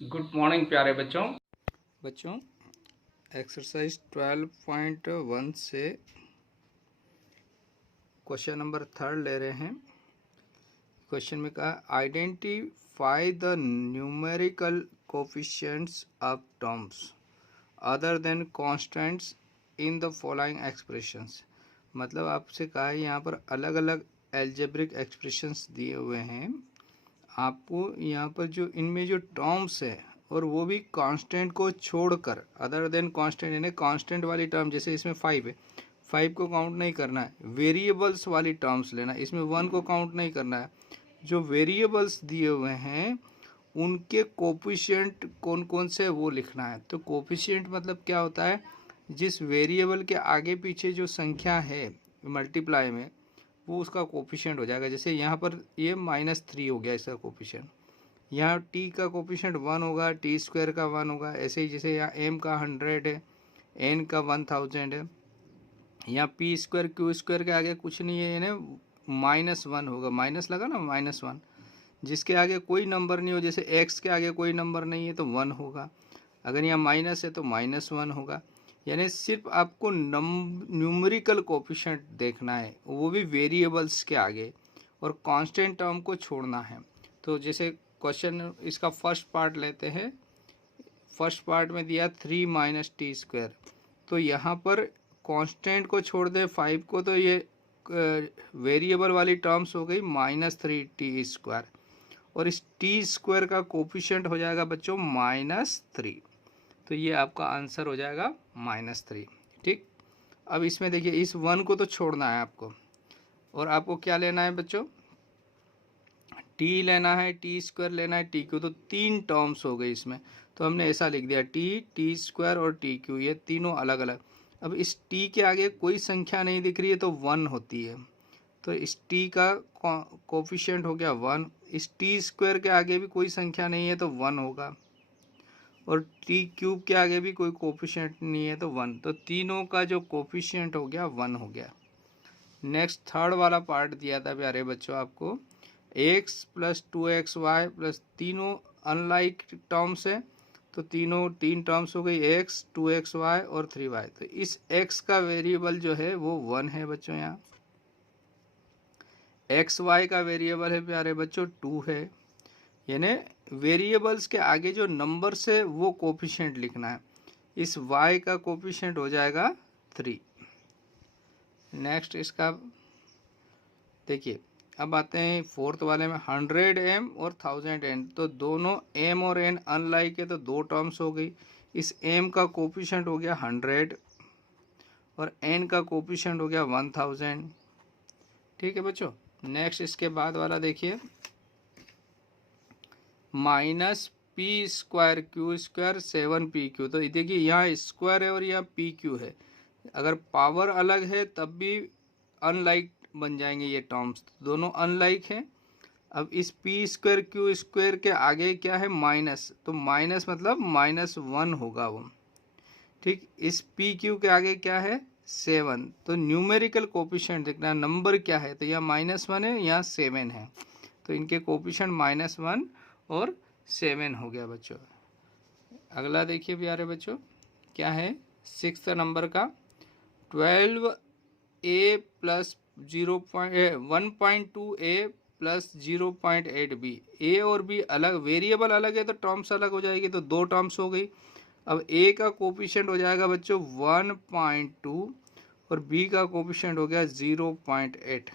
Good morning प्यारे बच्चों exercise 12.1 से क्वेश्चन नंबर 3 ले रहे हैं। क्वेश्चन में कहा identify the numerical coefficients of terms other than constants in the following expressions. मतलब आपसे कहा है यहाँ पर अलग अलग एल्जेब्रिक एक्सप्रेशंस दिए हुए हैं। आपको यहाँ पर जो इनमें जो टर्म्स है और वो भी कांस्टेंट को छोड़कर, अदर देन कांस्टेंट यानी कांस्टेंट वाली टर्म, जैसे इसमें 5 है, 5 को काउंट नहीं करना है। वेरिएबल्स वाली टर्म्स लेना है, इसमें 1 को काउंट नहीं करना है। जो वेरिएबल्स दिए हुए हैं उनके कोफिशिएंट कौन कौन से वो लिखना है। तो कोफिशिएंट मतलब क्या होता है, जिस वेरिएबल के आगे पीछे जो संख्या है मल्टीप्लाई में, वो उसका कोफिशिएंट हो जाएगा। जैसे यहाँ पर ये -3 हो गया इसका कोफिशिएंट, यहाँ t का कोफिशिएंट 1 होगा, टी स्क्वायर का 1 होगा। ऐसे ही जैसे यहाँ m का 100 है, n का 1000 है, यहाँ p स्क्वायर q स्क्वायर के आगे कुछ नहीं है, यानी -1 होगा। माइनस लगा ना, -1। जिसके आगे कोई नंबर नहीं हो, जैसे x के आगे कोई नंबर नहीं है तो 1 होगा। अगर यहाँ माइनस है तो -1 होगा। यानी सिर्फ आपको न्यूमेरिकल कोफिशिएंट देखना है, वो भी वेरिएबल्स के आगे, और कांस्टेंट टर्म को छोड़ना है। तो जैसे क्वेश्चन इसका फर्स्ट पार्ट लेते हैं। फर्स्ट पार्ट में दिया 3 माइनस टी स्क्वायर, तो यहाँ पर कांस्टेंट को छोड़ दे 5 को, तो ये वेरिएबल वाली टर्म्स हो गई -3 टी स्क्वायर, और इस टी स्क्वायर का कोफिशिएंट हो जाएगा बच्चों -3। तो ये आपका आंसर हो जाएगा -3। ठीक, अब इसमें देखिए इस 1 को तो छोड़ना है आपको, और आपको क्या लेना है बच्चों, टी लेना है, टी स्क्वायर लेना है, टी क्यू। तो 3 टर्म्स हो गई इसमें, तो हमने ऐसा लिख दिया टी स्क्वायर और टी क्यू, ये तीनों अलग अलग। अब इस टी के आगे कोई संख्या नहीं दिख रही है तो 1 होती है, तो इस टी का कोफिशिएंट हो गया 1। इस टी स्क्वायर के आगे भी कोई संख्या नहीं है तो 1 होगा, और टी क्यूब के आगे भी कोई कोफिशिएंट नहीं है तो 1। तो तीनों का जो कोफिशिएंट हो गया 1 हो गया। नेक्स्ट थर्ड वाला पार्ट दिया था प्यारे बच्चों आपको, x प्लस 2xy प्लस, तीनों अनलाइक टर्म्स है, तो तीन टर्म्स हो गई, x 2xy और 3y। तो इस x का वेरिएबल जो है वो 1 है बच्चों। यहाँ xy का वेरिएबल है प्यारे बच्चों 2 है। यानी वेरिएबल्स के आगे जो नंबर से वो कोफिशिएंट लिखना है। इस y का कोफिशिएंट हो जाएगा 3। नेक्स्ट इसका देखिए, अब आते हैं फोर्थ वाले में 100m और 1000n। तो दोनों m और n अनलाइक है, तो 2 टर्म्स हो गई। इस m का कोफिशिएंट हो गया 100 और n का कोफिशिएंट हो गया 1000। ठीक है बच्चों। नेक्स्ट इसके बाद वाला देखिए, -p square q square 7pq। तो देखिए यहाँ स्क्वायर है और यहाँ pq है, अगर पावर अलग है तब भी अनलाइक बन जाएंगे ये टर्म्स, दोनों अनलाइक हैं। अब इस पी स्क्वायर क्यू स्क्वायर के आगे क्या है, माइनस, तो माइनस मतलब -1 होगा वो। ठीक, इस पी क्यू के आगे क्या है 7। तो न्यूमेरिकल कोफिशिएंट देखना, नंबर क्या है, तो यहाँ -1 है, यहाँ 7 है, तो इनके कोफिशिएंट -1 और 7 हो गया बच्चों। अगला देखिए प्यारे बच्चों, क्या है 6th नंबर का, 12a plus 1.2a plus 0.8b। ए और बी अलग, वेरिएबल अलग है तो टर्म्स अलग हो जाएगी, तो 2 टर्म्स हो गई। अब ए का कोफिशिएंट हो जाएगा बच्चों 1.2 और बी का कोफिशिएंट हो गया 0.8।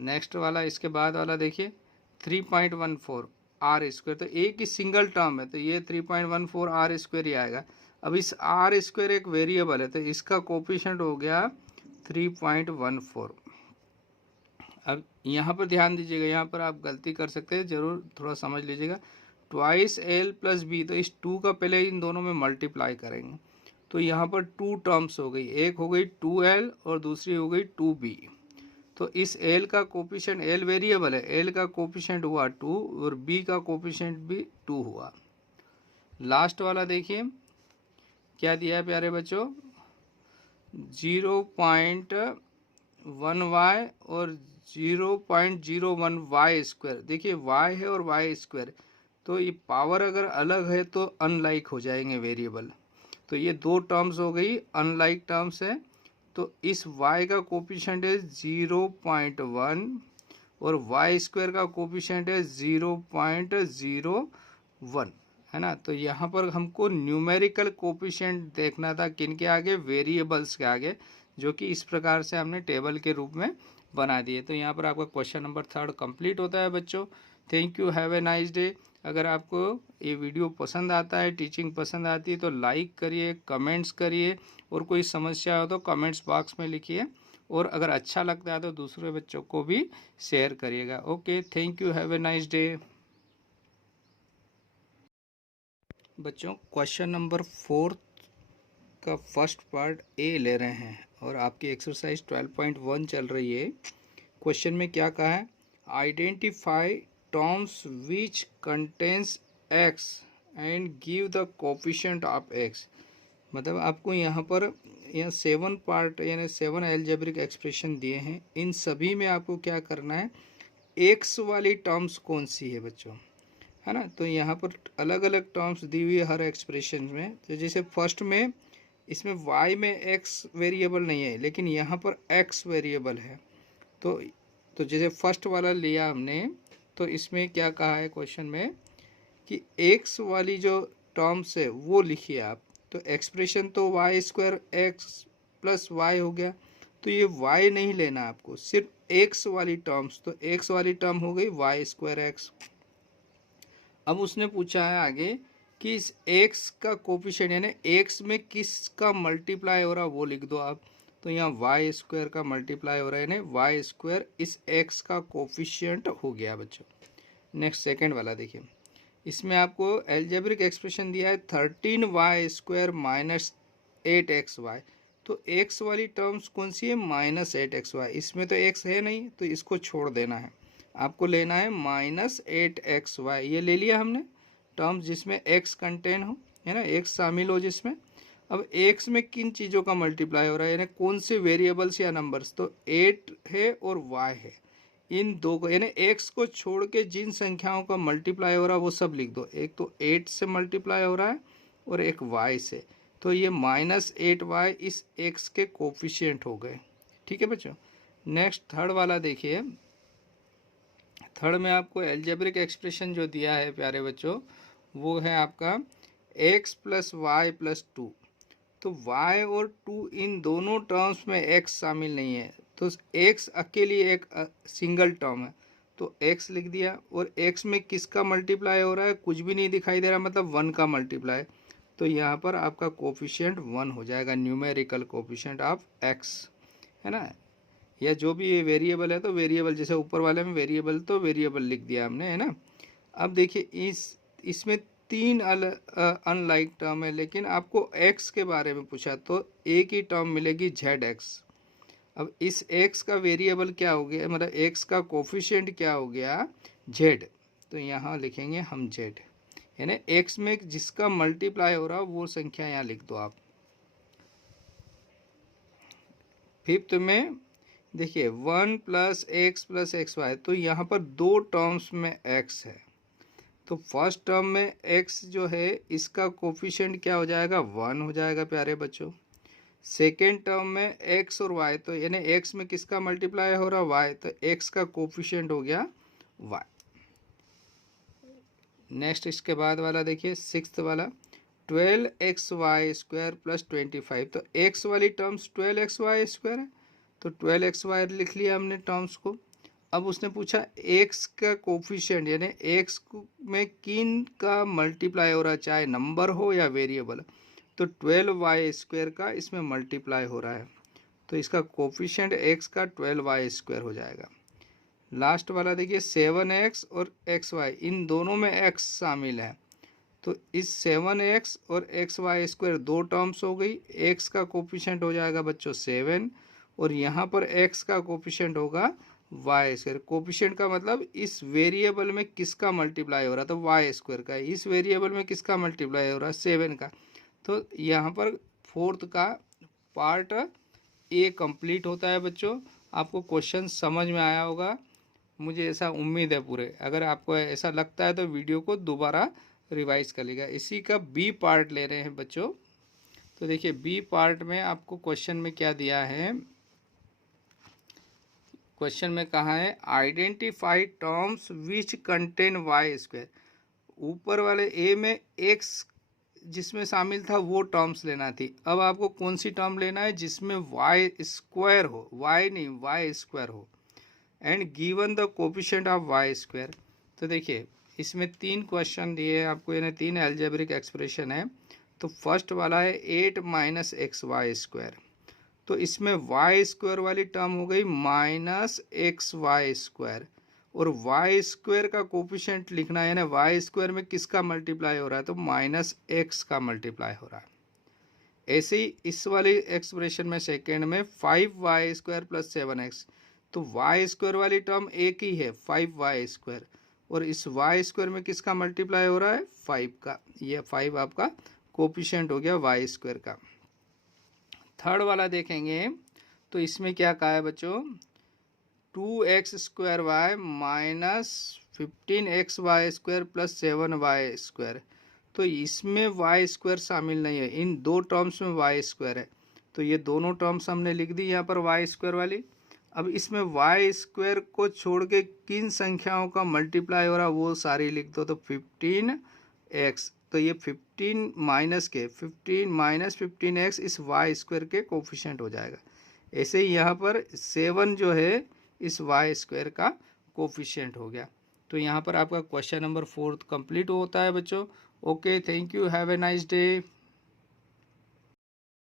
नेक्स्ट वाला, इसके बाद वाला देखिए 3.14 आर स्क्वायर। तो ए की सिंगल टर्म है तो ये 3.14 आर स्क्वायर ही आएगा। अब इस आर स्क्वायर एक वेरिएबल है तो इसका कोफिशिएंट हो गया 3.14। अब यहाँ पर ध्यान दीजिएगा, यहाँ पर आप गलती कर सकते हैं, जरूर थोड़ा समझ लीजिएगा। ट्वाइस एल प्लस बी, तो इस 2 का पहले इन दोनों में मल्टीप्लाई करेंगे, तो यहाँ पर 2 टर्म्स हो गई, एक हो गई 2l और दूसरी हो गई 2b। तो इस l का कोफिशिएंट, l वेरिएबल है, l का कोफिशिएंट हुआ 2 और b का कोफिशिएंट भी 2 हुआ। लास्ट वाला देखिए क्या दिया है प्यारे बच्चों, 0.8 1y और 0.01 वाई स्क्वायर। देखिए y है और वाई स्क्वायर, तो ये पावर अगर अलग है तो अनलाइक हो जाएंगे वेरिएबल। तो ये दो टर्म्स हो गई अनलाइक टर्म्स है। तो इस y का कोफिशिएंट है 0.1 और वाई स्क्वायर का कोफिशिएंट है 0.01, है ना। तो यहाँ पर हमको न्यूमेरिकल कोफिशिएंट देखना था किनके आगे, वेरिएबल्स के आगे, जो कि इस प्रकार से हमने टेबल के रूप में बना दिए। तो यहाँ पर आपका क्वेश्चन नंबर 3 कंप्लीट होता है बच्चों। Thank you, have a nice day. अगर आपको ये वीडियो पसंद आता है, टीचिंग पसंद आती है तो लाइक करिए, कमेंट्स करिए, और कोई समस्या हो तो कमेंट्स बॉक्स में लिखिए, और अगर अच्छा लगता है तो दूसरे बच्चों को भी शेयर करिएगा। Okay, thank you, have a nice day. बच्चों क्वेश्चन नंबर 4 का फर्स्ट पार्ट ए ले रहे हैं और आपकी एक्सरसाइज 12.1 चल रही है। क्वेश्चन में क्या कहा है, identify terms which contains x and give the coefficient of x. मतलब आपको यहाँ पर 7 पार्ट यानी 7 एल्जेब्रिक एक्सप्रेशन दिए हैं। इन सभी में आपको क्या करना है, एक्स वाली टर्म्स कौन सी है बच्चों, है ना। तो यहाँ पर अलग अलग टर्म्स दी हुई है हर एक्सप्रेशन में। तो जैसे फर्स्ट में इसमें y में x वेरिएबल नहीं है, लेकिन यहाँ पर x वेरिएबल है। तो जैसे फर्स्ट वाला लिया हमने, तो इसमें क्या कहा है क्वेश्चन में कि x वाली जो टर्म्स है वो लिखिए आप। तो एक्सप्रेशन तो y square x plus y हो गया, तो ये y नहीं लेना आपको, सिर्फ x वाली टर्म्स। तो x वाली टर्म हो गई वाई स्क्वायर एक्स। अब उसने पूछा है आगे कि इस x का कोफिशिएंट यानी x में किसका मल्टीप्लाई हो रहा है वो लिख दो आप। तो यहाँ वाई स्क्वायर का मल्टीप्लाई हो रहा है, यानी वाई स्क्वायर इस x का कोफिशिएंट हो गया बच्चों। नेक्स्ट सेकेंड वाला देखिए, इसमें आपको एल्जेब्रिक एक्सप्रेशन दिया है 13y स्क्वायर माइनस 8xy। तो x वाली टर्म्स कौन सी है, माइनस 8xy। इसमें तो x है नहीं, तो इसको छोड़ देना है, आपको लेना है माइनस 8xy। ये ले लिया हमने टर्म्स जिसमें x कंटेन हो, है ना, x शामिल हो जिसमें। अब x में किन चीज़ों का मल्टीप्लाई हो रहा है, यानी कौन से वेरिएबल्स या नंबर्स, तो 8 है और y है। इन दो को यानी x को छोड़ के जिन संख्याओं का मल्टीप्लाई हो रहा है वो सब लिख दो। एक तो 8 से मल्टीप्लाई हो रहा है और एक y से। तो ये माइनस 8y इस x के कोफिशिएंट हो गए। ठीक है बच्चों। नेक्स्ट थर्ड वाला देखिए, थर्ड में आपको एल्जेब्रिक एक्सप्रेशन जो दिया है प्यारे बच्चों, वो है आपका x प्लस वाई प्लस 2। तो y और 2 इन दोनों टर्म्स में x शामिल नहीं है, तो x अकेली एक सिंगल टर्म है, तो x लिख दिया। और x में किसका मल्टीप्लाई हो रहा है, कुछ भी नहीं दिखाई दे रहा, मतलब 1 का मल्टीप्लाई। तो यहाँ पर आपका कोफिशिएंट 1 हो जाएगा, न्यूमेरिकल कोफिशिएंट ऑफ x, है ना। या जो भी ये वेरिएबल है तो वेरिएबल, जैसे ऊपर वाले में वेरिएबल तो वेरिएबल लिख दिया हमने, है ना। अब देखिए इसमें 3 अनलाइक टर्म है, लेकिन आपको x के बारे में पूछा तो एक ही टर्म मिलेगी zx। अब इस x का वेरिएबल क्या हो गया, मतलब x का कोफिशिएंट क्या हो गया, z। तो यहाँ लिखेंगे हम z, यानी x में जिसका मल्टीप्लाई हो रहा वो संख्या यहाँ लिख दो आप। फिफ्थ में देखिए 1 plus x plus x y, तो यहाँ पर दो टर्म्स में x है। तो फर्स्ट टर्म में x जो है इसका कोफिशिएंट क्या हो जाएगा, 1 हो जाएगा प्यारे बच्चों। सेकेंड टर्म में x और y, तो यानी x में किसका मल्टीप्लाई हो रहा y, तो x का कोफिशिएंट हो गया y। नेक्स्ट इसके बाद वाला देखिए सिक्स्थ वाला 12xy स्क्वायर प्लस 25। तो x वाली टर्म्स 12xy स्क्वायर है, तो 12xy लिख लिया हमने टर्म्स को। अब उसने पूछा x का कोफिशिएंट यानी x में किन का मल्टीप्लाई हो रहा है, चाहे नंबर हो या वेरिएबल। तो 12y स्क्वायर का इसमें मल्टीप्लाई हो रहा है, तो इसका कोफिशिएंट x का 12y स्क्वायर हो जाएगा। लास्ट वाला देखिए 7x और xy, इन दोनों में x शामिल है, तो इस 7x और xy स्क्वायर दो टर्म्स हो गई। x का कोफिशिएंट हो जाएगा बच्चों 7, और यहाँ पर x का कोफिशिएंट होगा y स्क्वायर। कोफिशिएंट का मतलब इस वेरिएबल में किसका मल्टीप्लाई हो रहा है, तो y स्क्वायर का। इस वेरिएबल में किसका मल्टीप्लाई हो रहा है, 7 का। तो यहाँ पर फोर्थ का पार्ट ए कंप्लीट होता है बच्चों। आपको क्वेश्चन समझ में आया होगा, मुझे ऐसा उम्मीद है पूरे। अगर आपको ऐसा लगता है तो वीडियो को दोबारा रिवाइज कर लीजिएगा। इसी का बी पार्ट ले रहे हैं बच्चों। तो देखिए बी पार्ट में आपको क्वेश्चन में क्या दिया है, क्वेश्चन में कहा है identify terms which contain y square. ऊपर वाले ए में एक्स जिसमें शामिल था वो टर्म्स लेना थी। अब आपको कौन सी टर्म लेना है जिसमें वाई स्क्वायर हो, वाई नहीं वाई स्क्वायर हो, and given the coefficient of y square. तो देखिए इसमें 3 क्वेश्चन दिए हैं आपको, यानी 3 एल्जेब्रिक एक्सप्रेशन है। तो फर्स्ट वाला है 8 माइनस एक्स वाई स्क्वायर। तो इसमें वाई स्क्वायर वाली टर्म हो गई माइनस एक्स वाई स्क्वायर, और वाई स्क्वायर का कोफिशिएंट लिखना है, यानी वाई स्क्वायर में किसका मल्टीप्लाई हो रहा है, तो माइनस एक्स का मल्टीप्लाई हो रहा है। ऐसे ही इस वाली एक्सप्रेशन में सेकेंड में 5y स्क्वायर प्लस 7x, तो वाई स्क्वायर वाली टर्म एक ही है 5y स्क्वायर, और इस वाई स्क्वायर में किसका मल्टीप्लाई हो रहा है 5 का। ये 5 आपका कोफिशिएंट हो गया वाई स्क्वायर का। थर्ड वाला देखेंगे तो इसमें क्या कहा है बच्चों, 2x square y minus 15x y square plus 7y square. तो इसमें वाई स्क्वायर शामिल नहीं है, इन दो टर्म्स में वाई स्क्वायर है। तो ये दोनों टर्म्स हमने लिख दी यहाँ पर वाई स्क्वायर वाली। अब इसमें वाई स्क्वायर को छोड़ के किन संख्याओं का मल्टीप्लाई हो रहा है वो सारी लिख दो। तो 15x, तो ये 15 माइनस के 15 माइनस 15x इस वाई स्क्वायर के कोफिशिएंट हो जाएगा। ऐसे ही यहाँ पर 7 जो है इस वाई स्क्वायर का कोफिशिएंट हो गया। तो यहाँ पर आपका क्वेश्चन नंबर 4 कंप्लीट होता है बच्चों। Okay, thank you, have a nice day.